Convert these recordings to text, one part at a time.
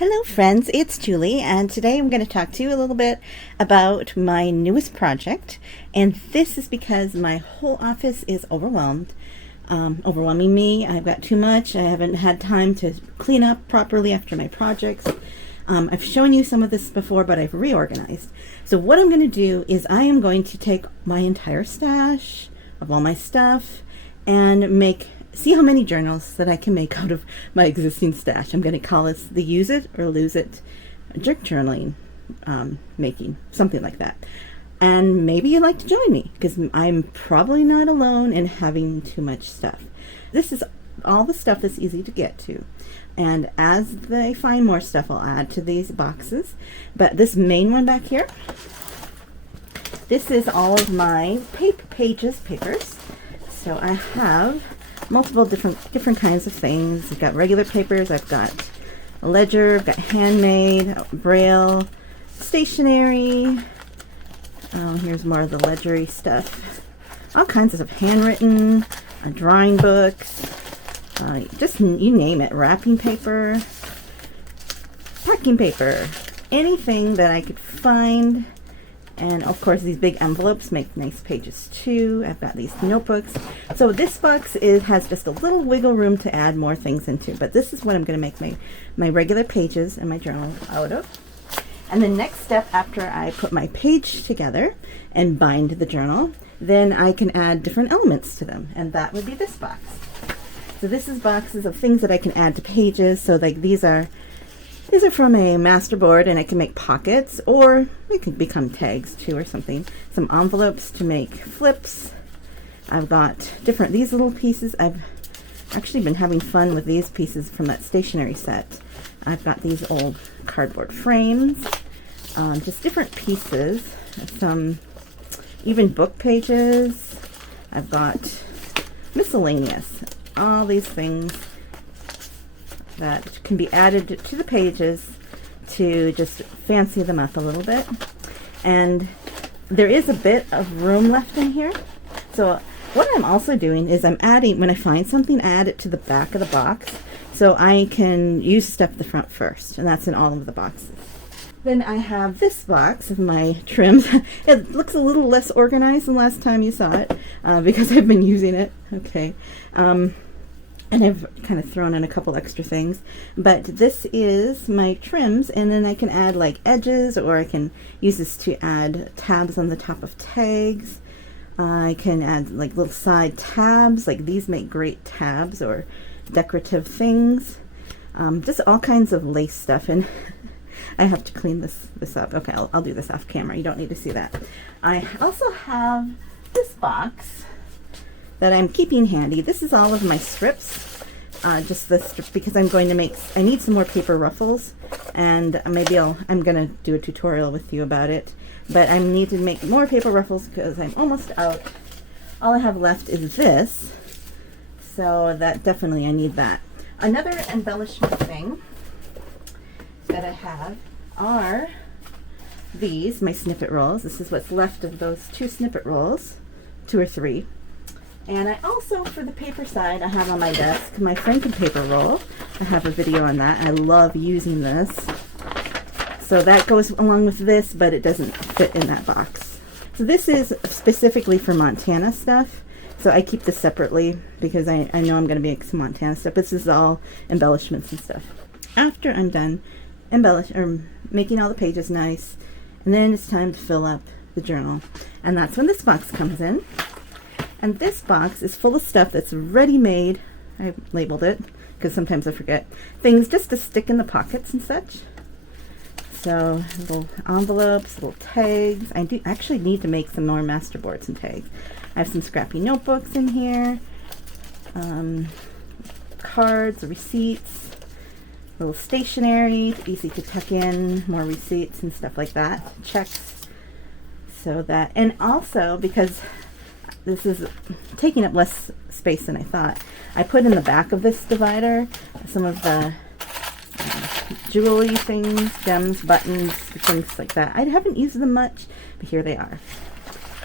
Hello friends, it's Julie, and today I'm going to talk to you a little bit about my newest project. And this is because my whole office is overwhelming me. I've got too much. I haven't had time to clean up properly after my projects. I've shown you some of this before, but I've reorganized. So what I'm going to do is I am going to take my entire stash of all my stuff and see how many journals that I can make out of my existing stash. I'm going to call this the use it or lose it junkjournaling making, something like that. And maybe you'd like to join me because I'm probably not alone in having too much stuff. This is all the stuff that's easy to get to. And as I find more stuff, I'll add to these boxes. But this main one back here, this is all of my papers. So I have multiple different kinds of things. I've got regular papers, I've got a ledger, I've got handmade, braille, stationery. Here's more of the ledgery stuff. All kinds of handwritten, drawing books, just you name it, wrapping paper, packing paper, anything that I could find. And of course these big envelopes make nice pages too. I've got these notebooks. So this box has just a little wiggle room to add more things into. But this is what I'm going to make my regular pages and my journal out of. And the next step after I put my page together and bind the journal, then I can add different elements to them. And that would be this box. So this is boxes of things that I can add to pages. So like these are from a masterboard, and I can make pockets, or it could become tags too or something. Some envelopes to make flips. I've got these little pieces. I've actually been having fun with these pieces from that stationery set. I've got these old cardboard frames, just different pieces, some even book pages. I've got miscellaneous, all these things that can be added to the pages to just fancy them up a little bit. And there is a bit of room left in here. So what I'm also doing is I'm adding, when I find something, I add it to the back of the box so I can use stuff at the front first, and that's in all of the boxes. Then I have this box of my trims. It looks a little less organized than last time you saw it because I've been using it. Okay. And I've kind of thrown in a couple extra things. But this is my trims, and then I can add like edges, or I can use this to add tabs on the top of tags. I can add like little side tabs, like these make great tabs or decorative things. Just all kinds of lace stuff, and I have to clean this up. Okay, I'll do this off camera. You don't need to see that. I also have this box that I'm keeping handy. This is all of my strips, just the strips, because I'm going to I need some more paper ruffles, and maybe I'm gonna do a tutorial with you about it, but I need to make more paper ruffles because I'm almost out. All I have left is this, so that definitely I need that. Another embellishment thing that I have are these, my snippet rolls. This is what's left of those 2 snippet rolls, 2 or 3. And I also, for the paper side, I have on my desk my Franken paper roll. I have a video on that. I love using this. So that goes along with this, but it doesn't fit in that box. So this is specifically for Montana stuff. So I keep this separately because I know I'm going to make some Montana stuff. This is all embellishments and stuff. After I'm done making all the pages nice, and then it's time to fill up the journal. And that's when this box comes in. And this box is full of stuff that's ready-made. I labeled it because sometimes I forget. Things just to stick in the pockets and such. So little envelopes, little tags. I do actually need to make some more masterboards and tags. I have some scrappy notebooks in here. Cards, receipts, little stationery, easy to tuck in, more receipts and stuff like that. Checks. So that, and also because this is taking up less space than I thought, I put in the back of this divider some of the jewelry things, gems, buttons, things like that. I haven't used them much, but here they are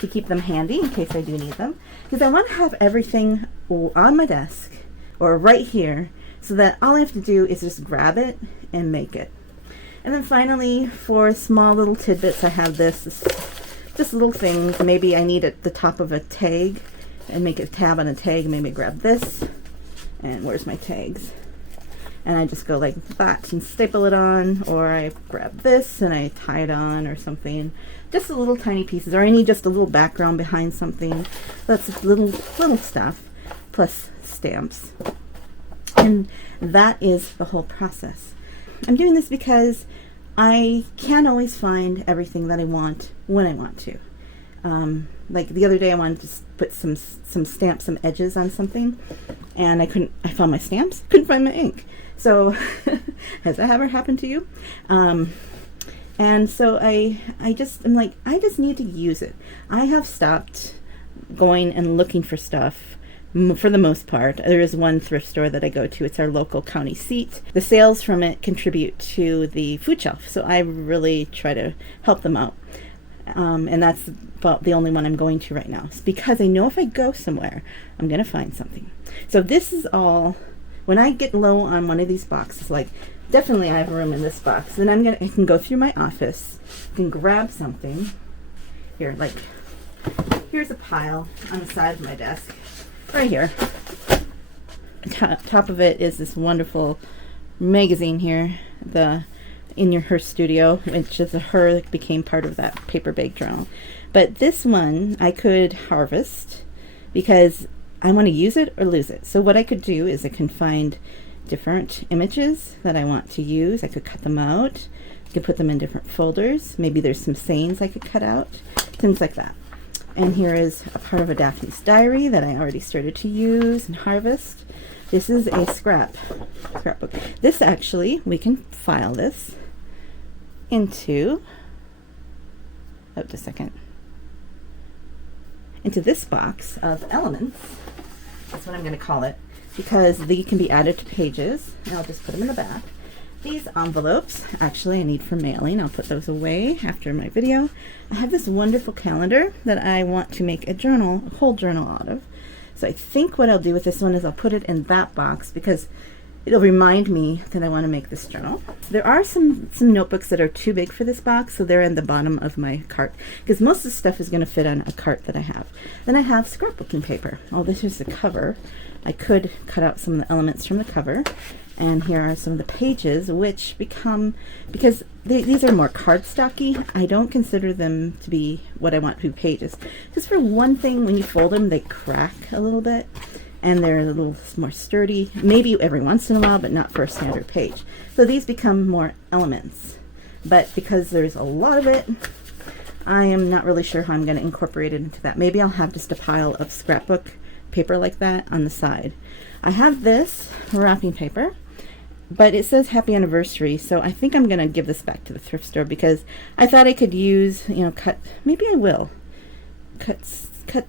to keep them handy in case I do need them, because I want to have everything on my desk or right here so that all I have to do is just grab it and make it. And then finally, for small little tidbits, I have this just little things. Maybe I need at the top of a tag and make a tab on a tag. Maybe grab this, and where's my tags? And I just go like that and staple it on, or I grab this and I tie it on or something. Just the little tiny pieces, or I need just a little background behind something. That's little stuff, plus stamps. And that is the whole process. I'm doing this because I can't always find everything that I want when I want to. Like the other day I wanted to put some stamps, some edges on something, and I found my stamps, couldn't find my ink. So has that ever happened to you? And so I'm like, I just need to use it. I have stopped going and looking for stuff for the most part. There is one thrift store that I go to. It's our local county seat. The sales from it contribute to the food shelf, so I really try to help them out. And that's about the only one I'm going to right now. It's because I know if I go somewhere, I'm going to find something. So this is all, when I get low on one of these boxes, like definitely I have room in this box, then I can go through my office, I can grab something. Here, like, here's a pile on the side of my desk, right here. Top of it is this wonderful magazine here, the Her Studio, which is her that became part of that paper bag journal. But this one I could harvest because I want to use it or lose it. So what I could do is I can find different images that I want to use. I could cut them out. I could put them in different folders. Maybe there's some sayings I could cut out, things like that. And here is a part of a Daphne's diary that I already started to use and harvest. This is a scrapbook. This actually, we can file this into, into this box of elements. That's what I'm going to call it, because they can be added to pages, and I'll just put them in the back. These envelopes, actually I need for mailing. I'll put those away after my video. I have this wonderful calendar that I want to make a whole journal out of. So I think what I'll do with this one is I'll put it in that box because it'll remind me that I want to make this journal. There are some notebooks that are too big for this box, so they're in the bottom of my cart, because most of the stuff is going to fit on a cart that I have. Then I have scrapbooking paper. Oh, this is the cover. I could cut out some of the elements from the cover, and here are some of the pages, which become, because these are more cardstocky, I don't consider them to be what I want to be pages. Just for one thing, when you fold them, they crack a little bit, and they're a little more sturdy, maybe every once in a while, but not for a standard page. So these become more elements. But because there's a lot of it, I am not really sure how I'm going to incorporate it into that. Maybe I'll have just a pile of scrapbook paper like that on the side. I have this wrapping paper, but it says happy anniversary, so I think I'm going to give this back to the thrift store because I thought I could use, maybe I will cut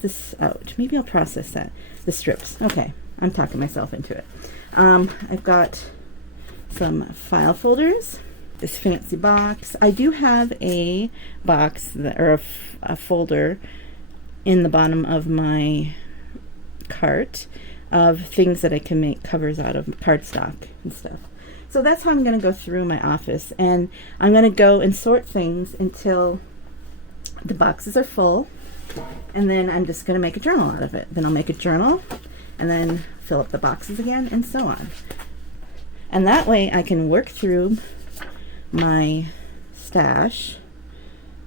this out. Maybe I'll process that. The strips. Okay, I'm talking myself into it. I've got some file folders, this fancy box. I do have a box or a folder in the bottom of my cart of things that I can make covers out of, cardstock and stuff. So that's how I'm going to go through my office, and I'm going to go and sort things until the boxes are full, and then I'm just going to make a journal out of it. Then I'll make a journal and then fill up the boxes again, and so on. And that way I can work through my stash.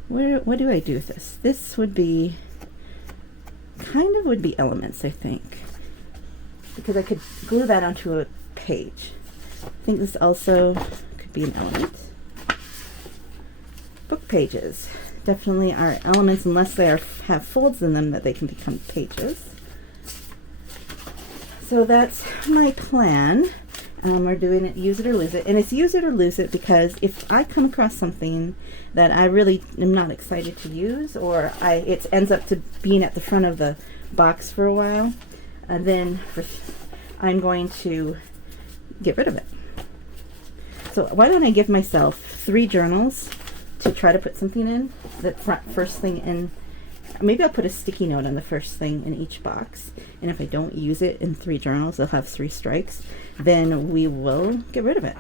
What do I do with this? This would be elements, I think, because I could glue that onto a page. I think this also could be an element. Book pages definitely are elements unless they have folds in them that they can become pages. So that's my plan. We're doing it use it or lose it, and it's use it or lose it because if I come across something that I really am not excited to use, or it ends up to being at the front of the box for a while, then I'm going to get rid of it. So why don't I give myself 3 journals to try to put something in, the first thing in. Maybe I'll put a sticky note on the first thing in each box, and if I don't use it in 3 journals, I'll have 3 strikes. Then we will get rid of it.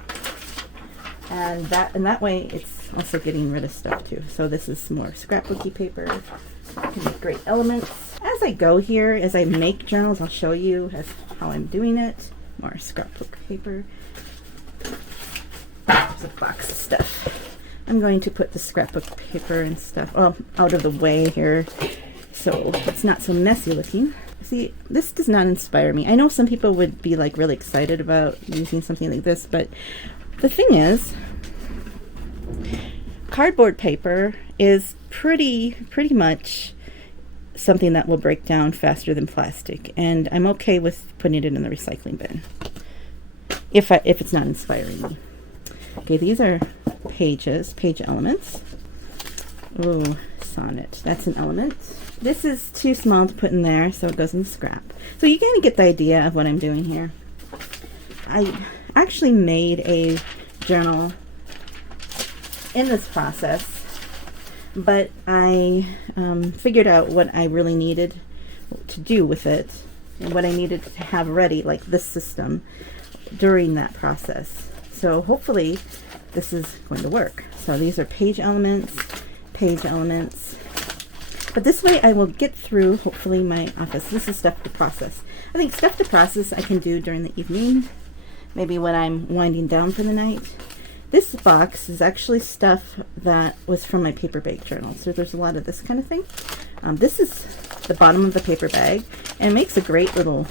And that way it's also getting rid of stuff too. So this is more scrapbooky paper. Can make great elements. As I go here, as I make journals, I'll show you how I'm doing it. More scrapbook paper. There's a box of stuff. I'm going to put the scrapbook paper and stuff out of the way here so it's not so messy looking. See, this does not inspire me. I know some people would be like really excited about using something like this, but the thing is, cardboard paper is pretty much something that will break down faster than plastic, and I'm okay with putting it in the recycling bin if it's not inspiring me. Okay, these are page elements. Oh, sonnet. That's an element. This is too small to put in there, so it goes in the scrap. So you kind of get the idea of what I'm doing here. I actually made a journal in this process, but I figured out what I really needed to do with it and what I needed to have ready, like this system, during that process. So hopefully this is going to work. So these are page elements. But this way I will get through, hopefully, my office. This is stuff to process. I think stuff to process I can do during the evening, maybe when I'm winding down for the night. This box is actually stuff that was from my paper bag journal. So there's a lot of this kind of thing. This is the bottom of the paper bag, and it makes a great little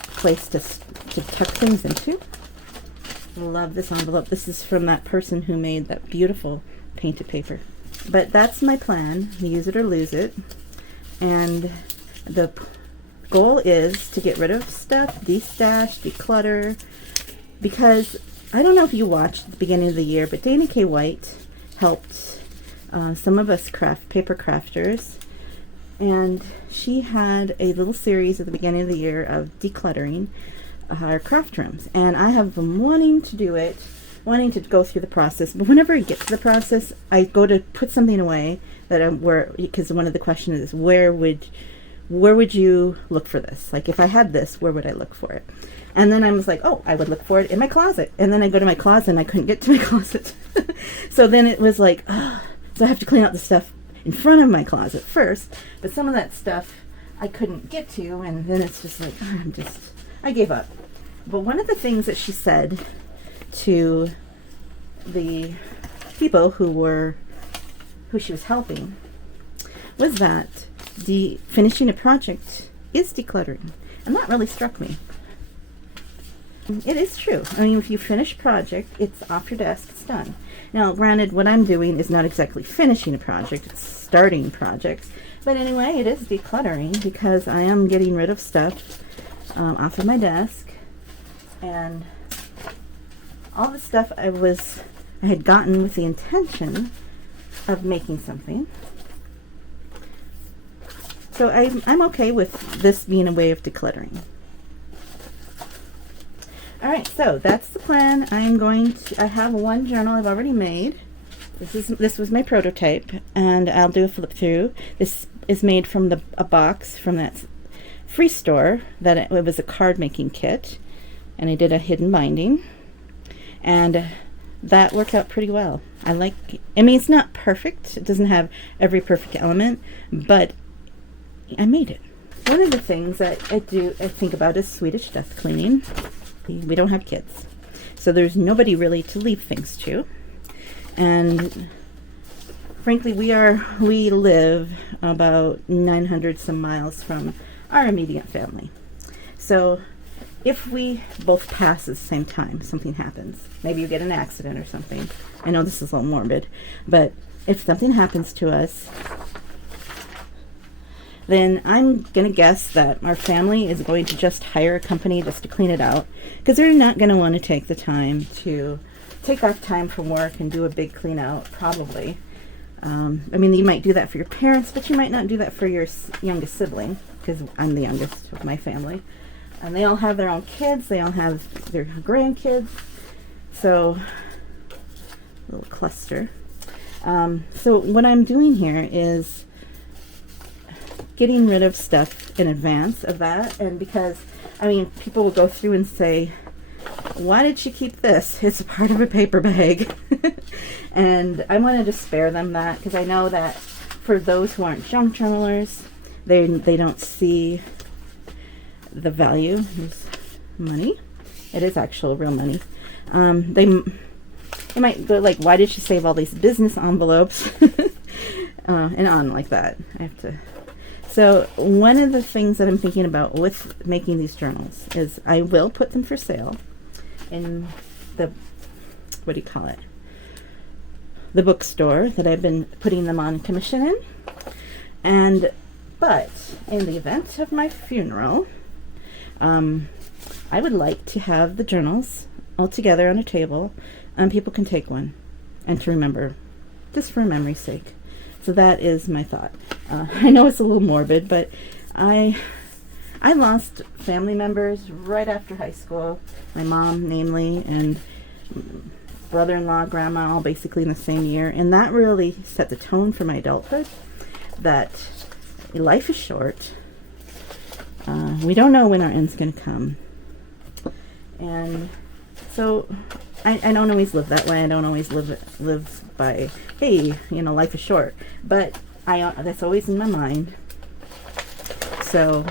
place to tuck things into. I love this envelope. This is from that person who made that beautiful painted paper. But that's my plan, use it or lose it. And the goal is to get rid of stuff, de-stash, declutter, because I don't know if you watched at the beginning of the year, but Dana K. White helped some of us paper crafters, and she had a little series at the beginning of the year of decluttering our craft rooms, and I have been wanting to do it, wanting to go through the process, but whenever I get to the process, I go to put something away because one of the questions is where would you look for this? Like if I had this, where would I look for it? And then I was like, oh, I would look for it in my closet. And then I go to my closet and I couldn't get to my closet. So then it was like, so I have to clean out the stuff in front of my closet first, but some of that stuff I couldn't get to, and then it's just like, I gave up. But one of the things that she said to the people who she was helping was that finishing a project is decluttering, and that really struck me. It is true. I mean, if you finish a project, it's off your desk, it's done. Now, granted, what I'm doing is not exactly finishing a project, it's starting projects, but anyway, it is decluttering because I am getting rid of stuff off of my desk, and all the stuff I had gotten with the intention of making something. So I'm okay with this being a way of decluttering. All right, so that's the plan. I have one journal I've already made. This was my prototype, and I'll do a flip through. This is made from a box from that free store that it was a card making kit, and I did a hidden binding, and that worked out pretty well. I mean, it's not perfect. It doesn't have every perfect element, but I made it. One of the things that I think about is Swedish death cleaning. We don't have kids, so there's nobody really to leave things to, and frankly, we live about 900 some miles from our immediate family. So if we both pass at the same time, something happens. Maybe you get an accident or something. I know this is a little morbid, but if something happens to us, then I'm going to guess that our family is going to just hire a company just to clean it out, because they're not going to want to take the time to take off time from work and do a big clean out, probably. I mean, you might do that for your parents, but you might not do that for your youngest sibling, because I'm the youngest of my family. And they all have their own kids. They all have their grandkids. So, a little cluster. So what I'm doing here is getting rid of stuff in advance of that. And because, I mean, people will go through and say, why did she keep this? It's part of a paper bag. And I wanted to spare them that, because I know that for those who aren't junk journalers, they don't see the value. It's money. It is actual real money. They might go like, why did she save all these business envelopes? And on like that. I have to. So one of the things that I'm thinking about with making these journals is I will put them for sale in the, what do you call it? The bookstore that I've been putting them on commission in. But in the event of my funeral, I would like to have the journals all together on a table, and people can take one and to remember, just for memory's sake. So that is my thought. I know it's a little morbid, but I lost family members right after high school. My mom, namely, and brother-in-law, grandma, all basically in the same year. And that really set the tone for my adulthood, that life is short. We don't know when our end's going to come. And so I don't always live that way. I don't always live by, hey, life is short. But that's always in my mind. So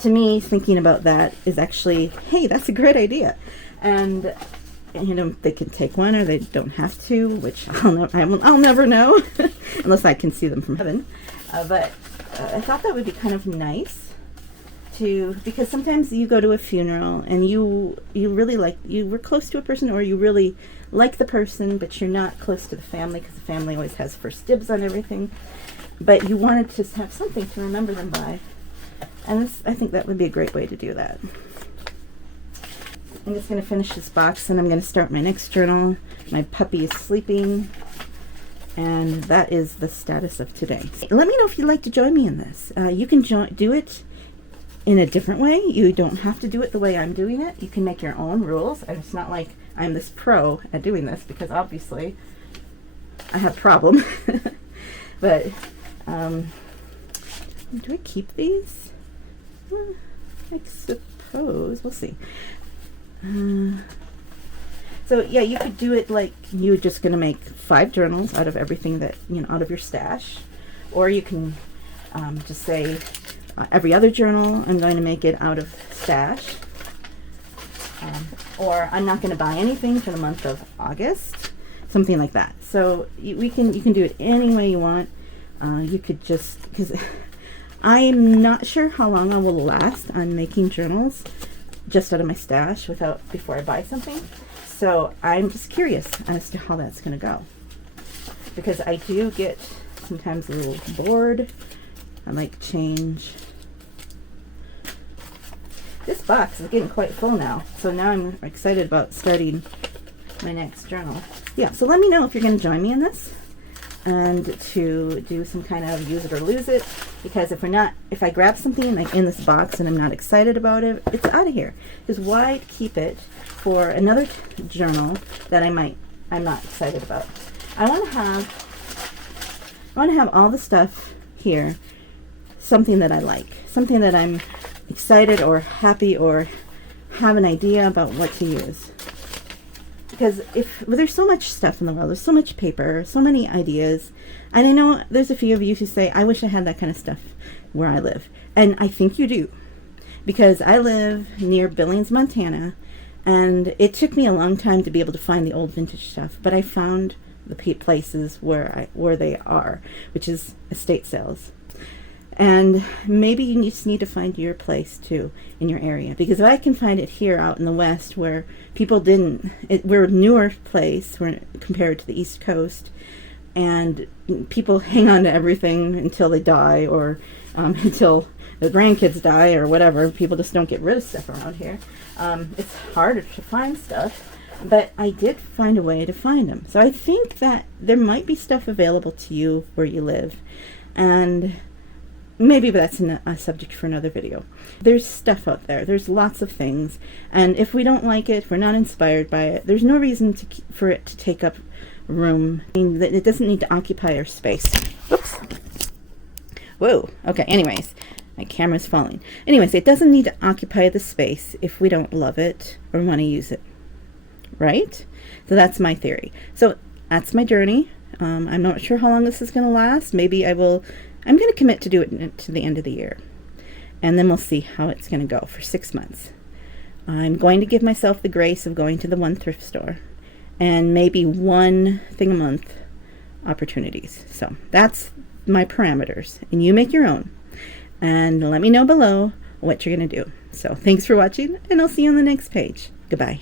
to me, thinking about that is actually, hey, that's a great idea. And they can take one or they don't have to, which I'll never know unless I can see them from heaven. But I thought that would be kind of nice because sometimes you go to a funeral and you were close to a person, or you really like the person, but you're not close to the family because the family always has first dibs on everything. But you wanted to have something to remember them by. And I think that would be a great way to do that. I'm just going to finish this box and I'm going to start my next journal. My puppy is sleeping, and that is the status of today. Let me know if you'd like to join me in this. You can do it in a different way. You don't have to do it the way I'm doing it. You can make your own rules. And it's not like I'm this pro at doing this, because obviously I have a problem. But do I keep these? I suppose. We'll see. So yeah, you could do it like you're just going to make 5 journals out of everything that, out of your stash. Or you can just say every other journal I'm going to make it out of stash. Or I'm not going to buy anything for the month of August. Something like that. So you can do it any way you want. You could just, because I'm not sure how long I will last on making journals just out of my stash before I buy something. So I'm just curious as to how that's going to go, because I do get sometimes a little bored. I like change. This box is getting quite full now, so now I'm excited about starting my next journal. Yeah, so let me know if you're going to join me in this and to do some kind of use it or lose it, because if I grab something like in this box and I'm not excited about it, it's out of here. Because why keep it for another journal that I'm not excited about? I want to have all the stuff here, something that I like, something that I'm excited or happy or have an idea about what to use. Because there's so much stuff in the world, there's so much paper, so many ideas, and I know there's a few of you who say, I wish I had that kind of stuff where I live. And I think you do, because I live near Billings, Montana, and it took me a long time to be able to find the old vintage stuff, but I found the places where they are, which is estate sales. And maybe you just need to find your place too in your area, because if I can find it here out in the West where people we're a newer place compared to the East Coast, and people hang on to everything until they die, or until the grandkids die or whatever. People just don't get rid of stuff around here. It's harder to find stuff, but I did find a way to find them. So I think that there might be stuff available to you where you live, and maybe that's a subject for another video. There's stuff out there. There's lots of things. And if we don't like it, if we're not inspired by it, there's no reason for it to take up room. I mean, it doesn't need to occupy our space. Oops. Whoa. Okay, anyways. My camera's falling. Anyways, it doesn't need to occupy the space if we don't love it or want to use it, right? So that's my theory. So that's my journey. I'm not sure how long this is going to last. Maybe I'm going to commit to do it to the end of the year. And then we'll see how it's going to go for 6 months. I'm going to give myself the grace of going to the one thrift store and maybe one thing a month opportunities. So that's my parameters, and you make your own. And let me know below what you're going to do. So thanks for watching, and I'll see you on the next page. Goodbye.